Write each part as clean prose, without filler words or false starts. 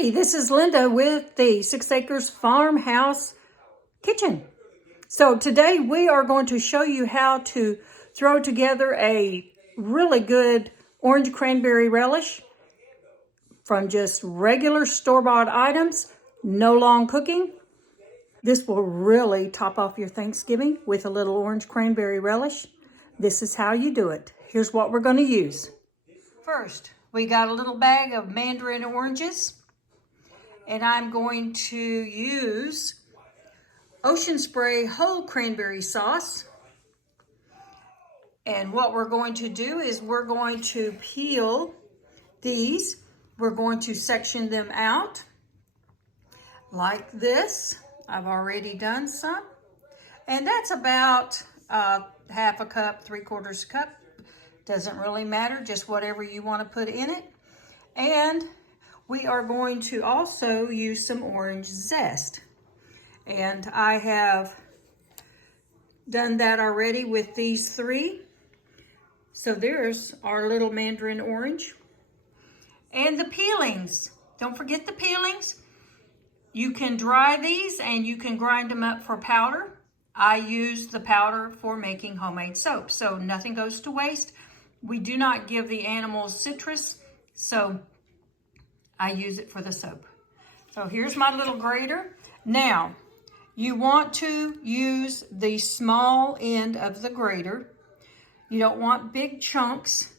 Hey, this is Linda with the 6 Acres Farmhouse Kitchen. So today we are going to show you how to throw together a really good orange cranberry relish from just regular store-bought items, no long cooking. This will really top off your Thanksgiving with a little orange cranberry relish. This is how you do it. Here's what we're going to use. First, we got a little bag of mandarin oranges. And I'm going to use Ocean Spray whole cranberry sauce. And what we're going to do is we're going to peel these. We're going to section them out like this. I've already done some. And that's about half a cup, 3/4 cup. Doesn't really matter, just whatever you want to put in it. And we are going to also use some orange zest. And I have done that already with these 3. So there's our little mandarin orange. And the peelings. Don't forget the peelings. You can dry these and you can grind them up for powder. I use the powder for making homemade soap, so nothing goes to waste. We do not give the animals citrus, so I use it for the soap. So here's my little grater. Now, you want to use the small end of the grater. You don't want big chunks.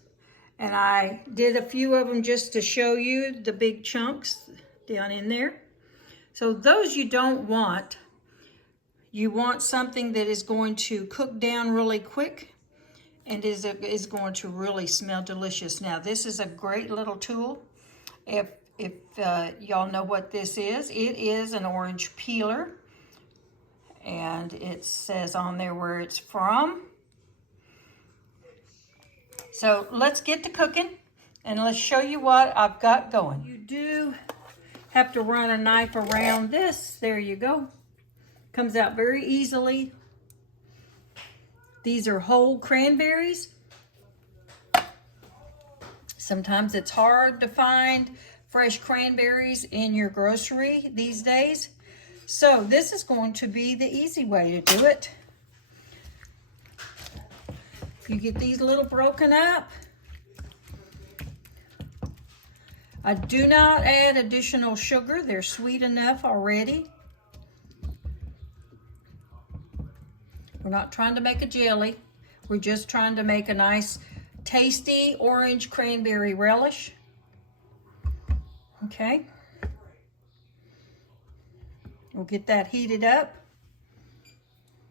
And I did a few of them just to show you the big chunks down in there. So those you don't want. You want something that is going to cook down really quick and is going to really smell delicious. Now, this is a great little tool. If y'all know what this is, it is an orange peeler, and it says on there where it's from. So let's get to cooking, and let's show you what I've got going. You do have to run a knife around this. There you go. Comes out very easily. These are whole cranberries. Sometimes it's hard to find fresh cranberries in your grocery these days. So this is going to be the easy way to do it. You get these little broken up. I do not add additional sugar. They're sweet enough already. We're not trying to make a jelly. We're just trying to make a nice, tasty orange cranberry relish. Okay. We'll get that heated up.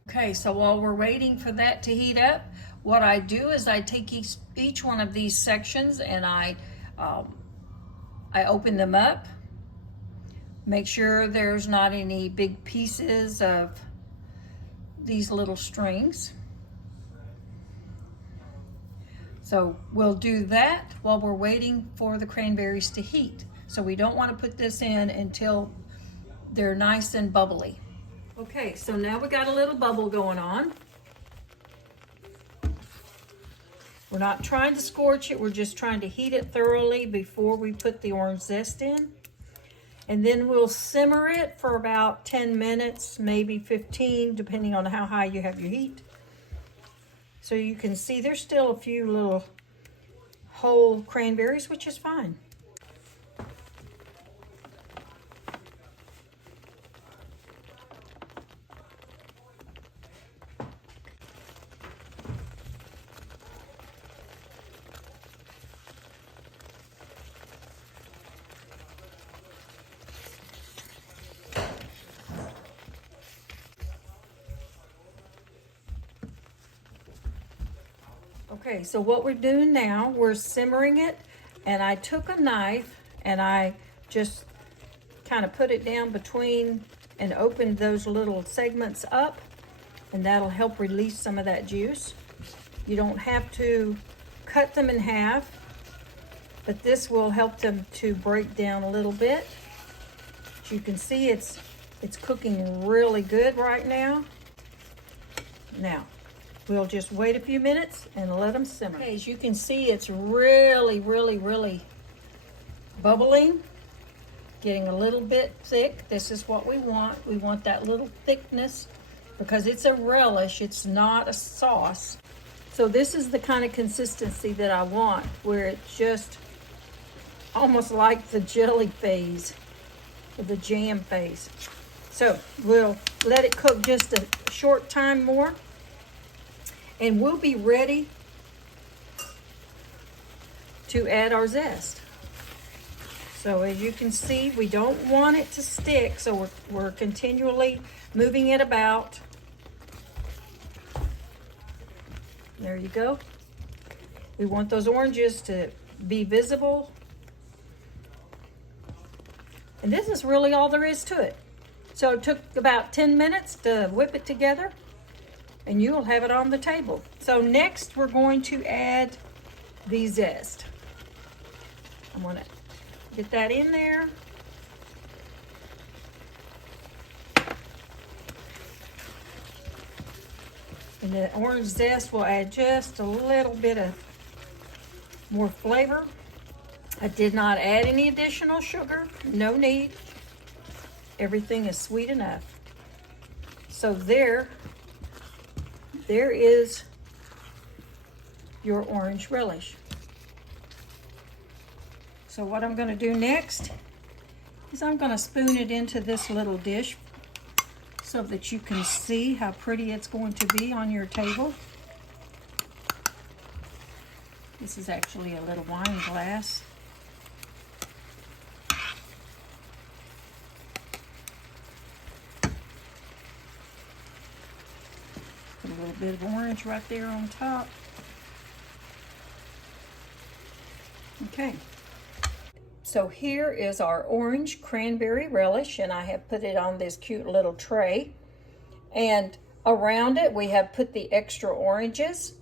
Okay, so while we're waiting for that to heat up, what I do is I take each one of these sections and I open them up. Make sure there's not any big pieces of these little strings. So we'll do that while we're waiting for the cranberries to heat. So we don't want to put this in until they're nice and bubbly. Okay, so now we got a little bubble going on. We're not trying to scorch it, we're just trying to heat it thoroughly before we put the orange zest in. And then we'll simmer it for about 10 minutes, maybe 15, depending on how high you have your heat. So you can see there's still a few little whole cranberries, which is fine. Okay, so what we're doing now, we're simmering it, and I took a knife and I just kind of put it down between and opened those little segments up, and that'll help release some of that juice. You don't have to cut them in half, but this will help them to break down a little bit. As you can see, it's cooking really good right now. Now, we'll just wait a few minutes and let them simmer. Okay, as you can see, it's really, really, really bubbling. Getting a little bit thick. This is what we want. We want that little thickness because it's a relish. It's not a sauce. So this is the kind of consistency that I want, where it's just almost like the jelly phase or the jam phase. So we'll let it cook just a short time more, and we'll be ready to add our zest. So as you can see, we don't want it to stick, so we're continually moving it about. There you go. We want those oranges to be visible. And this is really all there is to it. So it took about 10 minutes to whip it together, and you'll have it on the table. So next we're going to add the zest. I'm gonna get that in there. And the orange zest will add just a little bit of more flavor. I did not add any additional sugar, no need. Everything is sweet enough. So there is your orange relish. So what I'm gonna do next is I'm gonna spoon it into this little dish so that you can see how pretty it's going to be on your table. This is actually a little wine glass. Put a little bit of orange right there on top. Okay. So here is our orange cranberry relish, and I have put it on this cute little tray. And around it, we have put the extra oranges.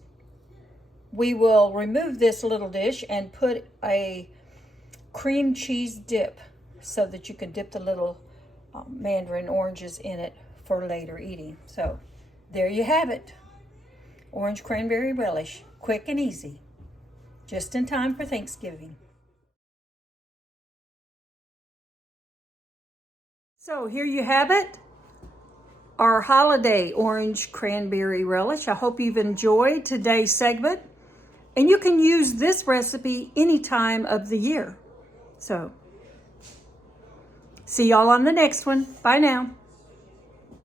We will remove this little dish and put a cream cheese dip so that you can dip the little mandarin oranges in it for later eating. So there you have it. Orange cranberry relish, quick and easy, just in time for Thanksgiving. So here you have it, our holiday orange cranberry relish. I hope you've enjoyed today's segment, and you can use this recipe any time of the year. So see y'all on the next one. Bye now.